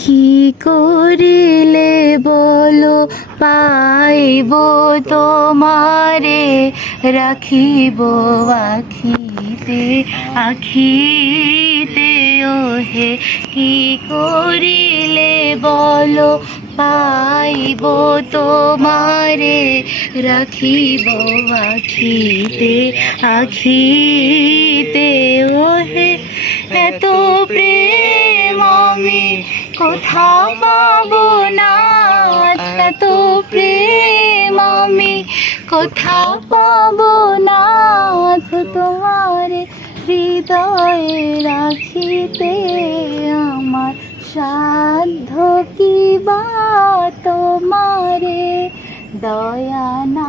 কি করিলে বলো পাইব তোমারে, রাখিব আখিতে আখিতে ওহে। কি করিলে বলো পাইব তোমারে, রাখিব আখিতে আখিতে ওহে। এত প্রেম আমি কোথাও পাবো না, এত প্রেম আমি কোথাও পাবো না। তোমারে হৃদয়ে রাখিতে আমার সাধ্য কি বা তোমারে দয়া না